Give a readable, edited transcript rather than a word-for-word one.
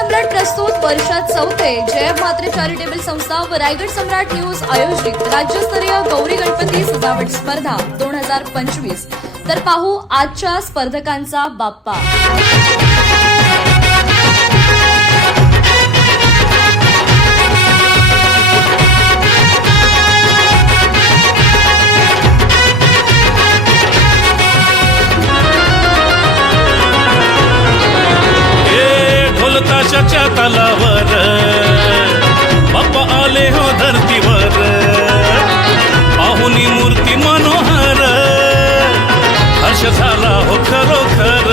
सम्राट प्रस्तुत वर्षात चौथे जय म्हात्रे चॅरिटेबल संस्था व रायगड सम्राट न्यूज आयोजित राज्यस्तरीय गौरी गणपती सजावट स्पर्धा 2025। तर पाहू आजच्या स्पर्धकांचा बाप्पा। ताशाच्या तालावर बाप्पा आले हो धरतीवर, पाहुनी मूर्ती मनोहर, हर्ष झाला हो खरोखर।